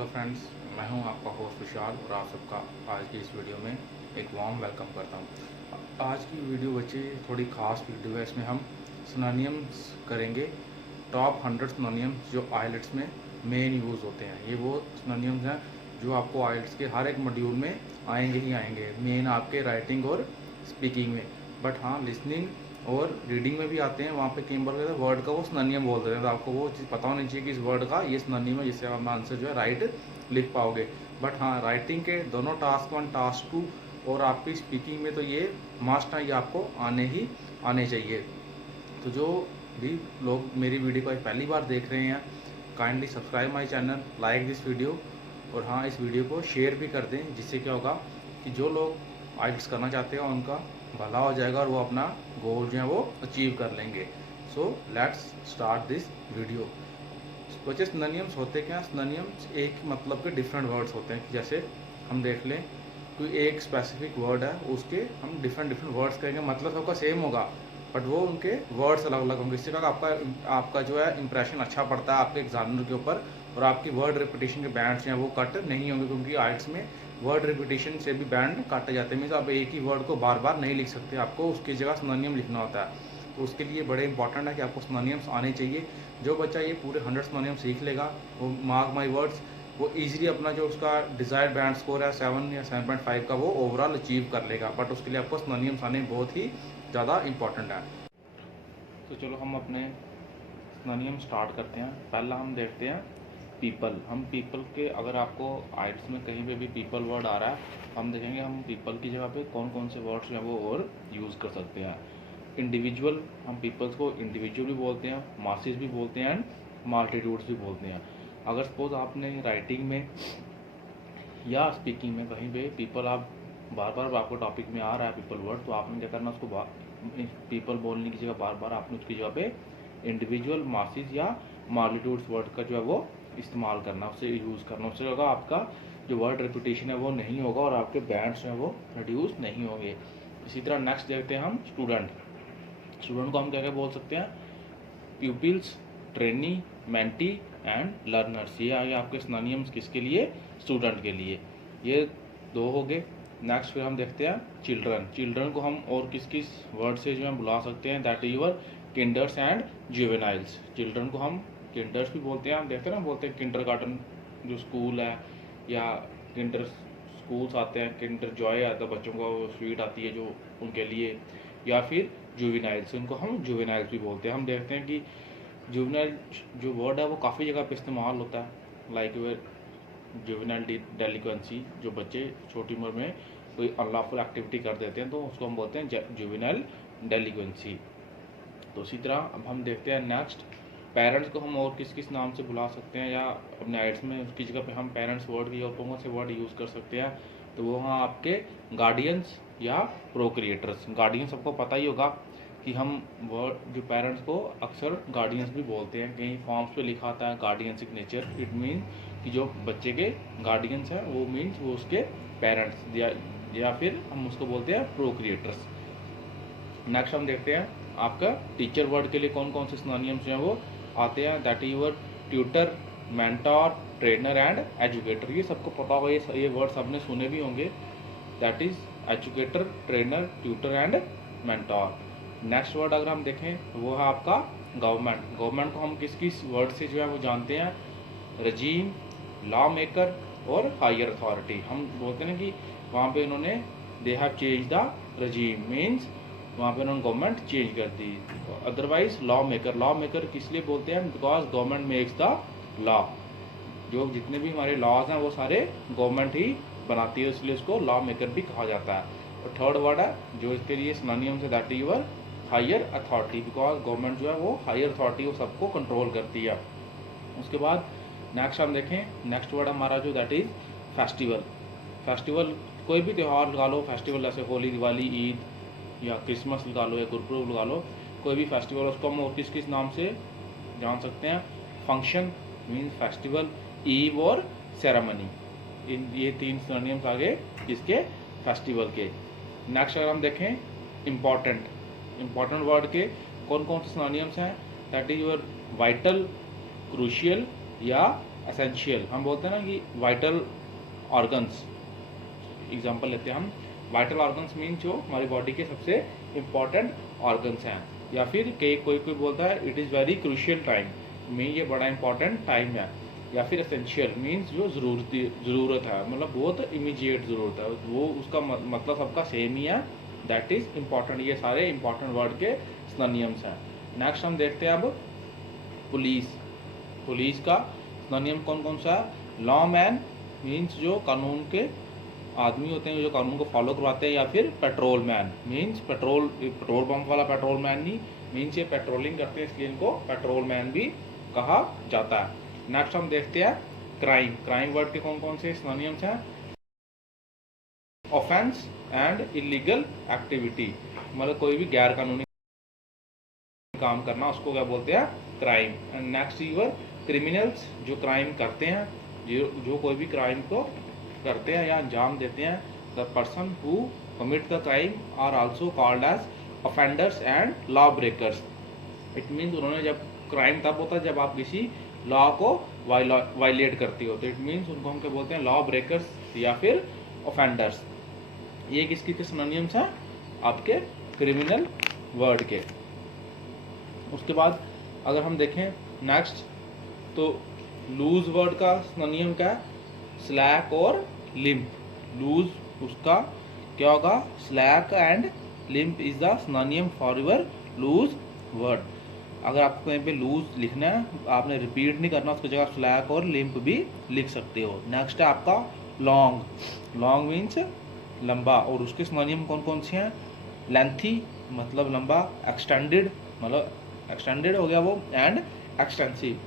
Hello friends, मैं हूं आपका होस्ट विशाल और आप सबका आज की इस वीडियो में एक वार्म वेलकम करता हूं। आज की वीडियो बच्चे थोड़ी ख़ास वीडियो है। इसमें हम सिनोनिम्स करेंगे। टॉप 100 सिनोनिम्स जो आइलेट्स में मेन यूज़ होते हैं। ये वो सिनोनिम्स हैं जो आपको आइलेट्स के हर एक मॉड्यूल में आएंगे ही आएंगे, मेन आपके राइटिंग और स्पीकिंग में। बट हाँ, लिसनिंग और रीडिंग में भी आते हैं। वहाँ पे कई बार वर्ड का वो सिनोनिम बोल देते हैं, तो आपको वो चीज़ पता होनी चाहिए कि इस वर्ड का ये सिनोनिम है, जिससे आप आंसर जो है राइट लिख पाओगे। बट हाँ, राइटिंग के दोनों टास्क 1 टास्क 2 और आपकी स्पीकिंग में तो ये मस्ट है, ये आपको आने ही आने चाहिए। तो जो भी लोग मेरी वीडियो को पहली बार देख रहे हैं, kindly subscribe my channel, like this video, और हाँ, इस वीडियो को शेयर भी कर दें, जिससे क्या होगा कि जो लोग आइल्स करना चाहते हैं उनका भला हो जाएगा और वो अपना गोल जो है वो अचीव कर लेंगे। So let's start this video. बच्चे, सिनोनिम्स होते क्या? सिनोनिम्स एक मतलब के डिफरेंट वर्ड्स होते हैं। जैसे हम देख लें, कोई एक स्पेसिफिक वर्ड है, उसके हम डिफरेंट वर्ड्स कहेंगे, मतलब सबका सेम होगा बट वो उनके वर्ड्स अलग अलग होंगे। इससे क्या आपका जो है इंप्रेशन अच्छा पड़ता है आपके एग्जामिनर के ऊपर, और आपकी वर्ड रिपीटेशन के बैंड्स हैं वो कट नहीं होंगे, क्योंकि आइल्स में वर्ड रिपीटेशन से भी बैंड काटे जाते हैं। मीन्स आप एक ही वर्ड को बार बार नहीं लिख सकते, आपको उसकी जगह सिनोनिम लिखना होता है। तो उसके लिए बड़े इंपॉर्टेंट है कि आपको सिनोनिम्स आने चाहिए। जो बच्चा ये पूरे 100 सिनोनिम सीख लेगा, वो मार्क माई वर्ड्स, वो ईजिली अपना जो उसका डिज़ायर्ड बैंड स्कोर है 7 या 7.5 का, वो ओवरऑल अचीव कर लेगा। बट उसके लिए आपको सिनोनिम्स आने बहुत ही ज़्यादा इंपॉर्टेंट है। तो चलो हम अपने सिनोनिम स्टार्ट करते हैं। पहला हम देखते हैं पीपल। हम पीपल के, अगर आपको आइट्स में कहीं पे भी पीपल वर्ड आ रहा है, हम देखेंगे हम पीपल की जगह पे कौन कौन से वर्ड्स हैं वो और यूज़ कर सकते हैं। इंडिविजुअल, हम पीपल्स को इंडिविजुअल भी बोलते हैं, मासेस भी बोलते हैं एंड मल्टीट्यूड्स भी बोलते हैं। अगर सपोज आपने राइटिंग में या स्पीकिंग में कहीं पे पीपल आप बार बार आपको टॉपिक में आ रहा है पीपल वर्ड, तो आपने क्या करना, उसको पीपल बोलने की जगह बार बार आपने उसकी जगह पे इंडिविजुअल, मासेस या मल्टीट्यूड्स वर्ड का जो है वो इस्तेमाल करना, उससे यूज़ करना। उससे होगा आपका जो वर्ड रिपीटेशन है वो नहीं होगा और आपके बैंड्स हैं वो रिड्यूस नहीं होंगे। इसी तरह नेक्स्ट देखते हैं हम स्टूडेंट। स्टूडेंट को हम क्या क्या बोल सकते हैं? Pupils, trainee, mentee and learners. ये आगे आपके सिनोनिम्स किसके लिए? स्टूडेंट के लिए। ये दो हो गए। नेक्स्ट फिर हम देखते हैं चिल्ड्रन। चिल्ड्रन को हम और किस किस वर्ड से जो है बुला सकते हैं? That is your kinders and juveniles. Children को हम किंडर्स भी बोलते हैं। हम देखते हैं ना, बोलते हैं किंडर गार्डन जो स्कूल है, या किंडर स्कूल्स आते हैं, किंडर जॉय आता है, बच्चों को स्वीट आती है जो उनके लिए, या फिर जुवेनाइल्स, उनको हम जुवेनाइल्स भी बोलते हैं। हम देखते हैं कि जुवेनाइल जो वर्ड है वो काफ़ी जगह पे इस्तेमाल होता है। लाइक जुवेनाइल डेलिक्वेंसी, जो बच्चे छोटी उम्र में कोई अनलॉफुल एक्टिविटी कर देते हैं तो उसको हम बोलते हैं जुवेनाइल डेलिक्वेंसी। तो इसी तरह अब हम देखते हैं नेक्स्ट, पेरेंट्स को हम और किस किस नाम से बुला सकते हैं, या अपने आइट्स में उसकी जगह पे हम पेरेंट्स वर्ड की और कौन से वर्ड यूज़ कर सकते हैं? तो वो हाँ, आपके गार्डियंस या प्रोक्रिएटर्स। गार्डियंस सबको पता ही होगा कि हम वर्ड जो पेरेंट्स को अक्सर गार्डियंस भी बोलते हैं। कहीं फॉर्म्स पे लिखा आता है गार्डियन सिग्नेचर, इट मीन कि जो बच्चे के गार्डियंस हैं वो मीन्स वो उसके पेरेंट्स, या फिर हम उसको बोलते हैं प्रोक्रिएटर्स। नेक्स्ट हम देखते हैं आपका टीचर वर्ड के लिए कौन कौन से सिनोनिम्स जो हैं वो आते हैं। That is your tutor, mentor, trainer and educator. ये सबको पता होगा, ये वर्ड सबने सुने भी होंगे। That is educator, trainer, tutor and mentor. Next word अगर हम देखें तो वो है आपका गवर्नमेंट। गवर्नमेंट को हम किस किस वर्ड से जो है वो जानते हैं? रजीम, लॉ मेकर और हायर अथॉरिटी। हम बोलते हैं कि वहाँ पे इन्होंने they have change the regime, means वहाँ पे उन्होंने गवर्नमेंट चेंज कर दी। Otherwise law maker, law maker किस लिए बोलते हैं? Because government makes the law. जो जितने भी हमारे लॉज हैं वो सारे गवर्नमेंट ही बनाती है, इसलिए उसको लॉ मेकर भी कहा जाता है। और थर्ड वर्ड है जो इसके लिए सिनोनिम से, that is your higher authority, because government जो है वो हायर अथॉरिटी वो सबको कंट्रोल करती है। उसके बाद नेक्स्ट हम देखें, नेक्स्ट वर्ड हमारा जो दैट इज फेस्टिवल। फेस्टिवल कोई भी त्यौहार लगा लो, फेस्टिवल जैसे होली, दिवाली, ईद या क्रिसमस लगा लो या गुरपुरब लगा लो, कोई भी फेस्टिवल, उसको हम और किस किस नाम से जान सकते हैं? फंक्शन मीन्स फेस्टिवल, ईव और सेरेमनी। ये तीन सिनोनिम्स आगे किसके? फेस्टिवल के। नेक्स्ट अगर हम देखें इम्पॉर्टेंट, इम्पॉर्टेंट वर्ड के कौन कौन से सिनोनिम्स हैं? That is your vital, crucial या एसेंशियल, हम बोलते हैं ना कि वाइटल ऑर्गन्स, एग्जांपल लेते हैं हम, वाइटल ऑर्गन्स मीन जो हमारी बॉडी के सबसे इम्पॉर्टेंट ऑर्गन्स हैं। या फिर कोई कोई बोलता है it is very crucial time, mean ये बड़ा इंपॉर्टेंट टाइम है। या फिर एसेंशियल मीन्स जो ज़रूरत है, मतलब बहुत इमीडिएट ज़रूरत है, वो उसका मतलब सबका सेम ही है, दैट इज़ इम्पॉर्टेंट। ये सारे इंपॉर्टेंट वर्ड के सिनोनिम्स हैं। नेक्स्ट हम देखते हैं अब पुलिस। पुलिस का सिनोनिम कौन कौन सा है? लॉ मैन मीन्स जो कानून के आदमी होते हैं, जो कानून को फॉलो करवाते हैं। या फिर petrol man means petrol pump वाला पेट्रोल मैन नहीं, मीन्स ये पेट्रोलिंग करते हैं इसलिए इनको पेट्रोल मैन भी कहा जाता है। नेक्स्ट हम देखते हैं क्राइम। क्राइम वर्ड के कौन कौन से सिनोनिम्स हैं? ऑफेंस एंड इलीगल एक्टिविटी, मतलब कोई भी गैर कानूनी काम करना, उसको क्या बोलते हैं? Crime. And next your criminals, जो क्राइम करते हैं, जो कोई भी क्राइम को करते हैं या अंजाम देते हैं। The person who commit the crime are also called as offenders and law breakers. It means उन्होंने, जब क्राइम तब होता है जब आप किसी लॉ को वायलेट करती हो, तो इट मीन्स उनको हम क्या बोलते हैं? लॉ ब्रेकर्स या फिर ऑफेंडर्स। ये किसकी के सिनोनिम्स हैं? आपके क्रिमिनल वर्ड के। उसके बाद अगर हम देखें नेक्स्ट, तो लूज वर्ड का सिनोनिम क्या है? स्लैक और लिम्प। लूज उसका क्या होगा? Slack and limp is the synonym for your loose word. अगर आपको कहीं पे लूज लिखना है, आपने रिपीट नहीं करना, उसकी जगह स्लैक और लिम्प भी लिख सकते हो। नेक्स्ट है आपका लॉन्ग। लॉन्ग मीन्स लंबा, और उसके सिनोनिम कौन कौन से हैं? लेंथी मतलब लंबा, एक्सटेंडेड मतलब एक्सटेंडेड हो गया वो, एंड एक्सटेंसिव।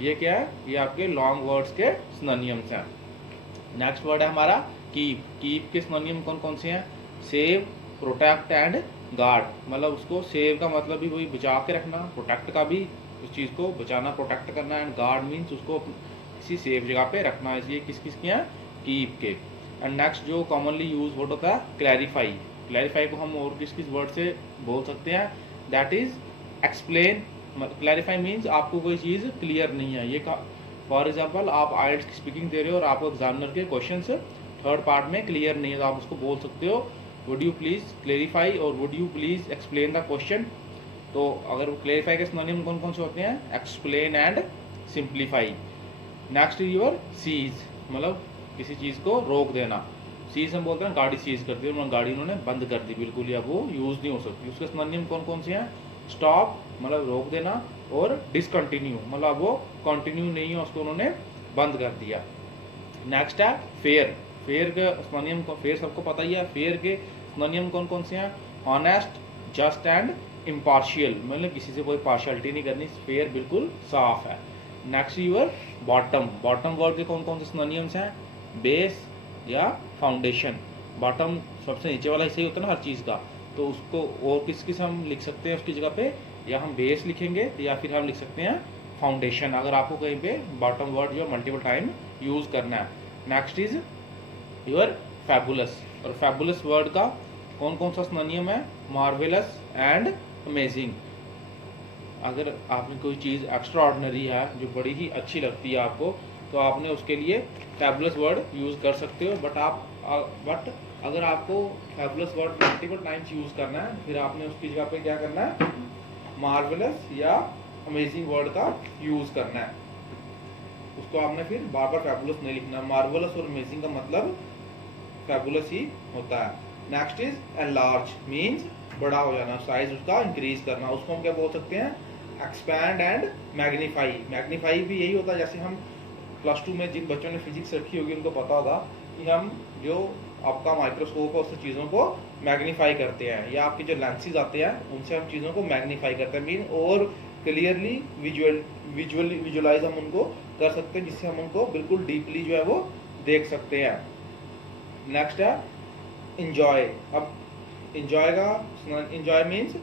ये क्या है? ये आपके लॉन्ग वर्ड्स के सिनोनिम्स हैं। नेक्स्ट वर्ड है हमारा कीप। कीप के सिनोनिम कौन कौन से हैं? Save, protect and guard. मतलब उसको सेव का मतलब भी वही बचा के रखना, प्रोटेक्ट का भी उस चीज़ को बचाना, प्रोटेक्ट करना, एंड गार्ड मीन्स उसको किसी सेफ जगह पे रखना। इसलिए किस किस के हैं? कीप के। एंड नेक्स्ट जो कॉमनली यूज वर्ड होता है क्लैरिफाई। क्लैरिफाई को हम और किस किस वर्ड से बोल सकते हैं? That is explain. Clarify means आपको कोई चीज़ क्लियर नहीं है। ये फॉर एग्जाम्पल आप आइल्स की स्पीकिंग दे रहे हो और आपको एग्जामिनर के क्वेश्चन थर्ड पार्ट में क्लियर नहीं है, तो आप उसको बोल सकते हो वुड यू प्लीज क्लेरिफाई और would you please explain the question. तो अगर क्लेरिफाई के सिनोनिम कौन कौन से होते हैं? Explain and simplify. Next your seize, मतलब किसी चीज़ को रोक देना। सीज हम बोलते हैं गाड़ी सीज कर दी, उन्होंने गाड़ी उन्होंने बंद कर दी बिल्कुल, या वो यूज़ नहीं हो सकती। उसके सिनोनिम कौन कौन से हैं? स्टॉप मतलब रोक देना, और डिसकंटिन्यू मतलब वो कंटिन्यू नहीं है, उसको उन्होंने बंद कर दिया। नेक्स्ट है फेयर। फेयर के सिनोनिम को, फेयर सबको पता ही है, फेयर के सिनोनिम कौन कौन से हैं? ऑनेस्ट, जस्ट एंड इम्पार्शियल, मतलब किसी से कोई पार्शियलिटी नहीं करनी, फेयर बिल्कुल साफ है। Next your bottom. Bottom word के कौन कौन से सिनोनिम्स हैं? बेस या फाउंडेशन। बॉटम सबसे नीचे वाला हिस्सा ही होता है ना हर चीज़ का, तो उसको और किस किस हम लिख सकते हैं उसकी जगह पे? या हम बेस लिखेंगे या फिर हम लिख सकते हैं फाउंडेशन, अगर आपको कहीं पे बॉटम वर्ड जो मल्टीपल टाइम यूज करना है। Next is your fabulous. और फैबुलस वर्ड का कौन कौन सा सिनोनिम है? Marvellous and amazing. अगर आपने कोई चीज़ एक्स्ट्रा ऑर्डिनरी है जो बड़ी ही अच्छी लगती है आपको, तो आपने उसके लिए फैबुलस वर्ड यूज कर सकते हो। बट अगर आपको fabulous word multiple times use करना है, फिर आपने उसकी जगह पे क्या करना है? मार्वेलस या अमेजिंग वर्ड का यूज करना है। उसको आपने फिर बार बार फैबुलस नहीं लिखना। मार्वेलस और अमेजिंग का मतलब फैबुलस ही होता है। नेक्स्ट इज एनलार्ज, मींस बड़ा हो जाना, साइज उसका इंक्रीज करना। उसको हम क्या बोल सकते हैं? Expand and magnify. मैग्नीफाई भी यही होता है, जैसे हम प्लस 2 में जिन बच्चों ने फिजिक्स रखी होगी उनको पता होगा कि हम जो आपका माइक्रोस्कोप है उससे चीज़ों को मैग्नीफाई करते हैं, या आपके जो लेंसेज आते हैं उनसे हम चीज़ों को मैग्नीफाई करते हैं, मीन और क्लियरली विजुअलाइज हम उनको कर सकते हैं, जिससे हम उनको बिल्कुल डीपली जो है वो देख सकते हैं। नेक्स्ट है इंजॉय। अब इंजॉय का इंजॉय मीन्स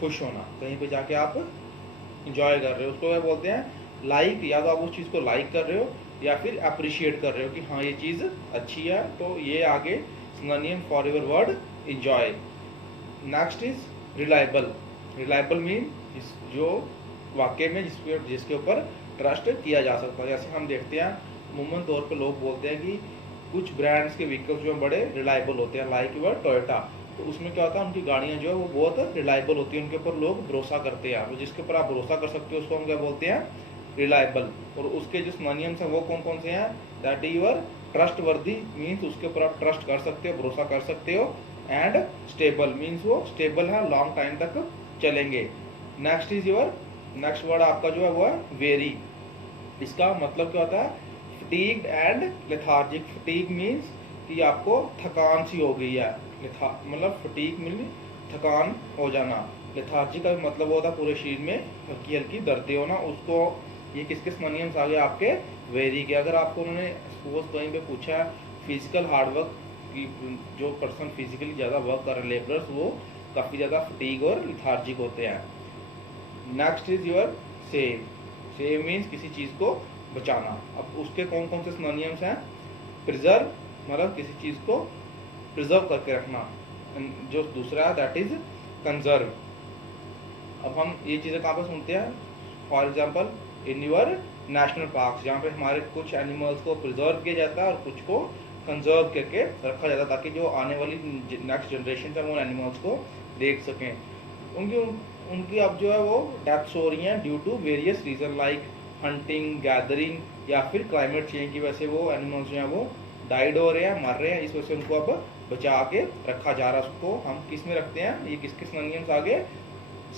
खुश होना, कहीं पे जाके आप इंजॉय कर रहे हो, उसको क्या बोलते हैं? लाइक। या तो आप उस चीज़ को लाइक कर रहे हो या फिर अप्रिशिएट कर रहे हो कि हाँ ये चीज़ अच्छी है, तो ये आगे synonym for your word enjoy. Next is reliable. Reliable mean जो वाकई में जिसके ऊपर ट्रस्ट किया जा सकता है। जैसे हम देखते हैं अमूमन तौर पर लोग बोलते हैं कि कुछ ब्रांड्स के व्हीकल्स जो बड़े रिलायबल होते हैं, लाइक यूर टोयोटा, तो उसमें क्या होता है उनकी गाड़ियाँ जो है वो बहुत रिलायबल होती हैं, उनके ऊपर लोग भरोसा करते हैं। तो जिसके ऊपर आप भरोसा कर सकते हो उसको हम क्या बोलते हैं, रिलायबल। और उसके जो सिनोनिम्स हैं वो कौन कौन से हैं, दैट इज यूर ट्रस्ट वर्दी, मीन्स उसके ऊपर आप ट्रस्ट कर सकते हो, भरोसा कर सकते हो। एंड स्टेबल मीन्स वो स्टेबल है, लॉन्ग टाइम तक चलेंगे। Next is your, next word आपका जो है वो है वेरी। इसका मतलब क्या होता है, fatigued and lethargic. Fatigue means कि आपको थकान सी हो गई है, मतलब फटीग मीन थकान हो जाना। लेथार्जिक का मतलब होता है पूरे शरीर में हल्की हल्की दर्दें होना। उसको ये किसके सिनोनिम्स आ गए आपके, वेरी के। अगर आपको उन्होंने सपोज कहीं पे पूछा है फिजिकल हार्डवर्क की, जो पर्सन फिजिकली ज़्यादा वर्क कर रहे लेबरर्स वो काफ़ी ज़्यादा फटीग और लिथार्जिक होते हैं। Next is your save. Save means किसी चीज़ को बचाना। अब उसके कौन कौन से सिनोनिम्स हैं, प्रिजर्व मतलब किसी चीज़ को प्रिजर्व करके रखना। जो दूसरा है दैट इज कंजर्व। अब हम ये चीज़ें कहाँ पर सुनते हैं, for example in your national park, जहाँ पे हमारे कुछ एनिमल्स को प्रिजर्व किया जाता है और कुछ को कंजर्व करके रखा जाता है, ताकि जो आने वाली नेक्स्ट जनरेशन है वो एनिमल्स को देख सकें। उनकी अब जो है वो डेथ्स हो रही हैं due to various reason, like hunting, gathering या फिर क्लाइमेट चेंज की वजह से वो एनिमल्स जो हैं वो डाइड हो रहे हैं, मर रहे हैं। इस वजह से उनको अब बचा के रखा जा रहा है। उसको हम किस में रखते हैं, ये किसके सिनोनिम्स आगे,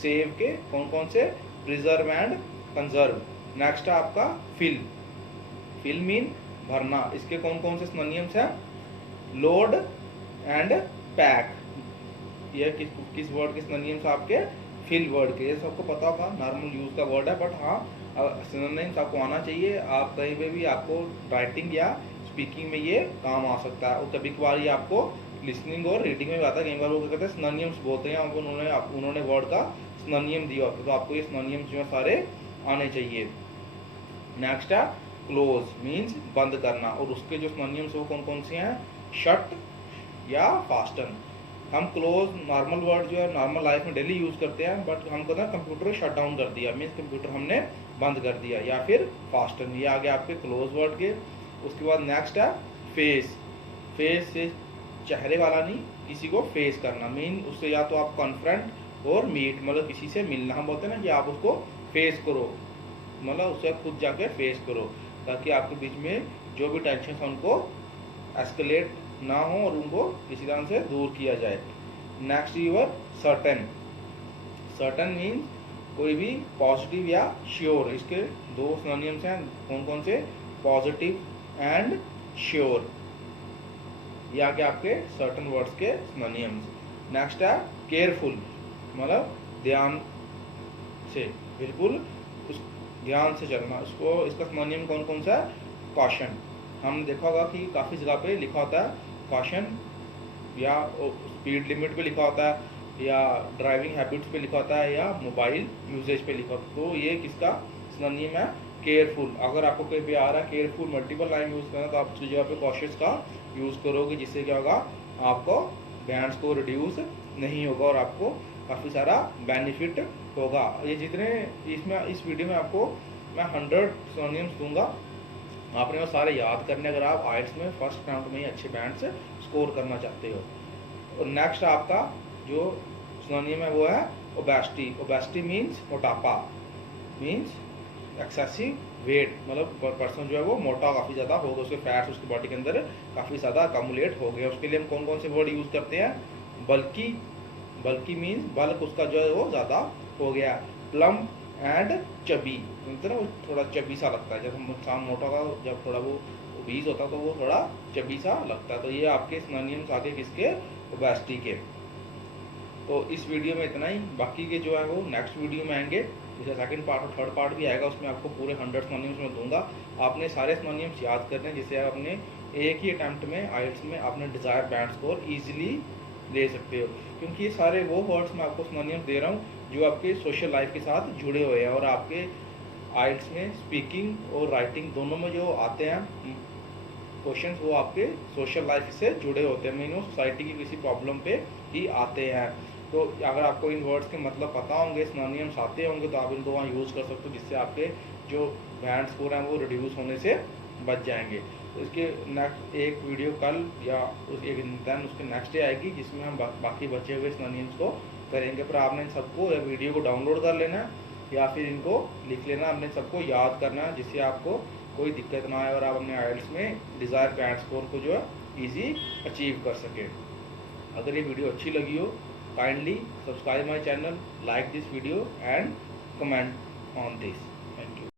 सेव के। कौन कौन से, प्रिजर्व एंड कंजर्व। नेक्स्ट है आपका फिल। फिल मीन भरना। इसके कौन कौन से सिनोनिम्स हैं, लोड एंड पैक। ये किस वर्ड के सिनोनिम्स आपके, फिल वर्ड के। ये सबको पता होगा, नॉर्मल यूज का वर्ड है, बट हाँ सिनोनिम्स आपको आना चाहिए। आप कहीं पे भी आपको राइटिंग या स्पीकिंग में ये काम आ सकता है। और कभी कभार ये आपको लिसनिंग और रीडिंग में भी आता है। कई बार वो क्या कहते हैं सिनोनिम्स बोलते हैं, उन्होंने वर्ड का सिनोनिम दिया होता है, तो आपको ये सिनोनिम्स जो है सारे आने चाहिए। नेक्स्ट है क्लोज मीन्स बंद करना। और उसके जो सिनोनिम्स वो कौन कौन से हैं, शट या फास्टन। हम क्लोज नॉर्मल वर्ड जो है नॉर्मल लाइफ में डेली यूज करते हैं, बट हम कहते हैं कंप्यूटर शट डाउन कर दिया, मीन्स कंप्यूटर हमने बंद कर दिया। या फिर फास्टन, ये आ गया आपके क्लोज वर्ड के। उसके बाद नेक्स्ट है फेस। फेस से चेहरे वाला नहीं, किसी को फेस करना, मीन उससे या तो आप कॉन्फ्रेंट और मीट, मतलब किसी से मिलना। हम बोलते हैं ना कि आप उसको फेस करो, मतलब उससे खुद जाके फेस करो, ताकि आपके बीच में जो भी टेंशन है उनको एस्केलेट ना हो और उनको किसी तरह से दूर किया जाए। Next your certain. Certain means कोई भी पॉजिटिव या श्योर। इसके दो सिनोनिम्स हैं, कौन कौन से, पॉजिटिव एंड श्योर। ये आगे आपके सर्टेन वर्ड्स के सिनोनिम्स। नेक्स्ट है केयरफुल, मतलब ध्यान से, बिल्कुल उस ध्यान से चलना। इसको इसका सिनोनिम कौन कौन सा है, कॉशन। हमने देखा होगा कि काफ़ी जगह पे लिखा होता है कॉशन, या स्पीड लिमिट पे लिखा होता है, या ड्राइविंग हैबिट्स पे लिखा होता है, या मोबाइल यूजेज पे लिखा होता है। तो ये किसका सिनोनिम है, केयरफुल। अगर आपको कहीं पे आ रहा है केयरफुल मल्टीपल टाइम यूज़ करना, तो आप उसकी जगह पे कॉशियस का यूज़ करोगे, जिससे क्या होगा, आपको बैंड्स को रिड्यूस नहीं होगा और आपको काफ़ी सारा बेनिफिट होगा। ये जितने इसमें इस वीडियो में आपको मैं 100 सिनोनिम्स दूंगा, आपने वो सारे याद करने, अगर आप आइल्स में फर्स्ट राउंड में ही अच्छे बैंड्स स्कोर करना चाहते हो। और नेक्स्ट आपका जो सिनोनिम है वो है ओबेसिटी। ओबेसिटी मीन्स मोटापा, मीन्स एक्सेसिव वेट, मतलब पर्सन जो है वो मोटा काफ़ी ज़्यादा हो गया, उसके फैट्स उसकी बॉडी के अंदर काफ़ी ज़्यादा अकमुलेट हो गया। उसके लिए हम कौन कौन से वर्ड यूज़ करते हैं, बल्कि। बल्कि मीन्स बल्क उसका जो है वो ज़्यादा हो गया। प्लम्प एंड चबी, मतलब वो थोड़ा चबी सा लगता है। जब हम इंसान मोटा का जब थोड़ा वो ओबीज होता है तो वो थोड़ा चबी सा लगता है। तो ये आपके सिनोनिम्स आगे किसके, ओबेसिटी के। तो इस वीडियो में इतना ही, बाकी के जो है वो नेक्स्ट वीडियो में आएंगे। जैसे सेकंड पार्ट और थर्ड पार्ट भी आएगा, उसमें आपको पूरे 100 सिनोनिम्स में दूंगा। आपने सारे सिनोनिम्स याद करने हैं, जिससे आपने एक ही अटैम्प्ट में आइल्स में आपने डिज़ायर बैंड स्कोर ईजिली ले सकते हो। क्योंकि ये सारे वो वर्ड्स मैं आपको सिनोनिम्स दे रहा हूँ जो आपके सोशल लाइफ के साथ जुड़े हुए हैं, और आपके आइल्स में स्पीकिंग और राइटिंग दोनों में जो आते हैं क्वेश्चंस, वो आपके सोशल लाइफ से जुड़े होते हैं, मीन वो सोसाइटी की किसी प्रॉब्लम पे ही आते हैं। तो अगर आपको इन वर्ड्स के मतलब पता होंगे, सिनोनिम्स आते होंगे, तो आप इनको वहाँ यूज़ कर सकते हो, जिससे आपके जो बैंड स्कोर हैं वो रिड्यूस होने से बच जाएंगे। तो इसके नेक्स्ट एक वीडियो कल या उस एक दिन उसके नेक्स्ट डे आएगी जिसमें हम बाकी बचे हुए सिनोनिम्स को करेंगे। पर आपने सबको या वीडियो को डाउनलोड कर लेना या फिर इनको लिख लेना, आपने सबको याद करना है जिससे आपको कोई दिक्कत ना आए और आप अपने आइल्स में डिज़ायर बैंड स्कोर को जो है ईजी अचीव कर सकें। अगर ये वीडियो अच्छी लगी हो, kindly subscribe my channel, like this video and comment on this. Thank you.